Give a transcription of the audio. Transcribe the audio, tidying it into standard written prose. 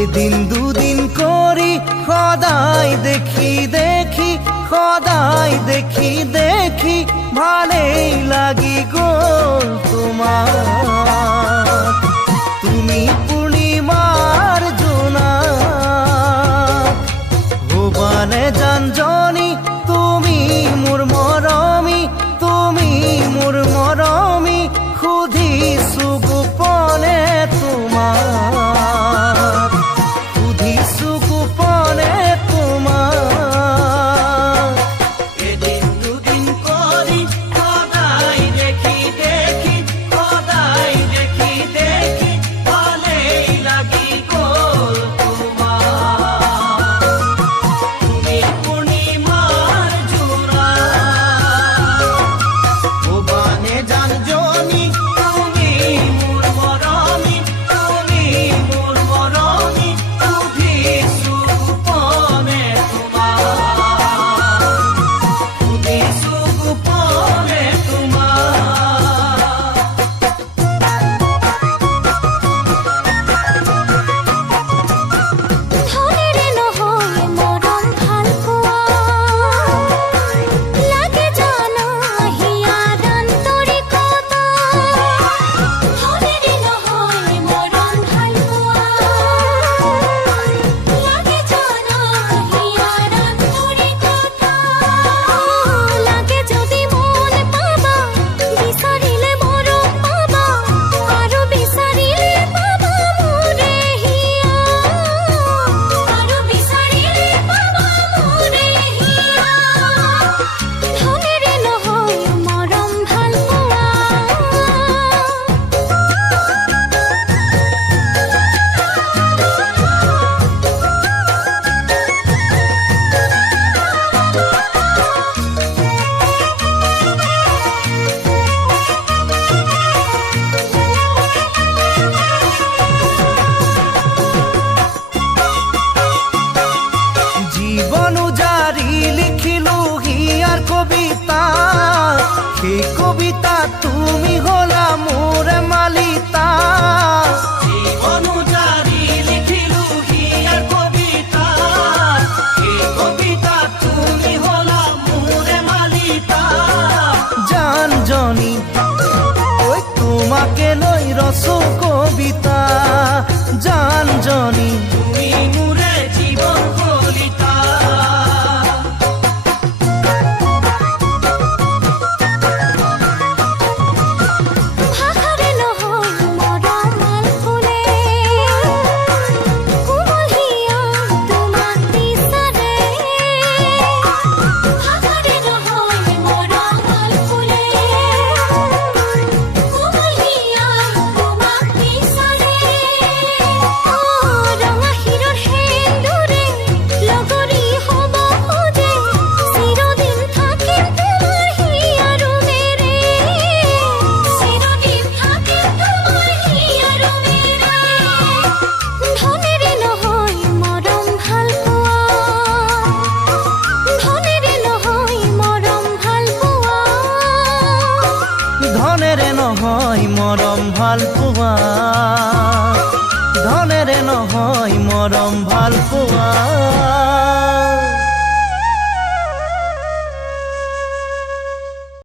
এদিন দুদিন করি সদায় দেখি দেখি সদায় দেখি দেখি ভালেই লাগি গ'ল তোমার। তুমি পূৰ্ণিমাৰ জোনাক হবানে জানজনী, তুমি মোৰ মৰমী, তুমি মোৰ মৰমী, সুধিছো গোপনে তোমাক, সুধিছো গোপনে তোমাক। এদিন দুদিন কৰি সদায় দেখি দেখি সদায় দেখি দেখি ভালেই লাগি গ'ল তোমাৰ। তুমি পূৰ্ণিমাৰ জোনাক হবানে জানজনী, তুমি মোৰ মৰমী, তুমি মোৰ মৰমী, সুধিছো গোপনে তোমাক, সুধিছো গোপনে তোমাক। ধনেৰে নহয় মৰম ভাল পোৱা, লাগে জানা হিয়াৰ আন্তৰিকতা। ধনেৰে নহয় মৰম ভাল পোৱা, লাগে জানা হিয়াৰ আন্তৰিকতা। লাগে যদি মন পাবা, বিচাৰিলে মৰম পাবা, আৰু বিচাৰিলে পাবা মোৰে হিয়া, আৰু বিচাৰিলে পাবা মোৰে হিয়া। ধনেৰে নহয় মৰম ভাল পোৱা। জীবন উজাৰি লিখিলো হিয়াৰ কবিতা, সেই কবিতা তুমি হলা মোৰ মালিতা। জীবন উজাৰি লিখিলো হিয়াৰ কবিতা, এই কবিতা তুমি হলা মোৰে মালিতা। জানজনী ঐ তোমাকে লৈ ৰচো কবিতা, জানজনী তুমি মোৰে জীৱন কলিতা। ভাষাৰে নহয় মৰম মাল ফুলে, কোমল হিয়া তোমাক বিচাৰে। ভাষাৰে নহয় মৰম মাল ফুলে, কোমল হিয়া তোমাক বিচাৰে। ৰঙা শিৰৰ সেন্দুৰে লগৰী হ'ব খোজে, চিৰদিন থাকিম তোমাৰ হিয়াৰ মেৰে, চিৰদিন থাকিম তোমাৰ হিয়াৰ মেৰে। ধনেৰে নহয় মৰম ভাল পোৱা, ধনেৰে নহয় মৰম ভাল পোৱা। ধনেৰে নহয় মৰম ভাল পোৱা, ধনেৰে নহয় মৰম ভাল পোৱা।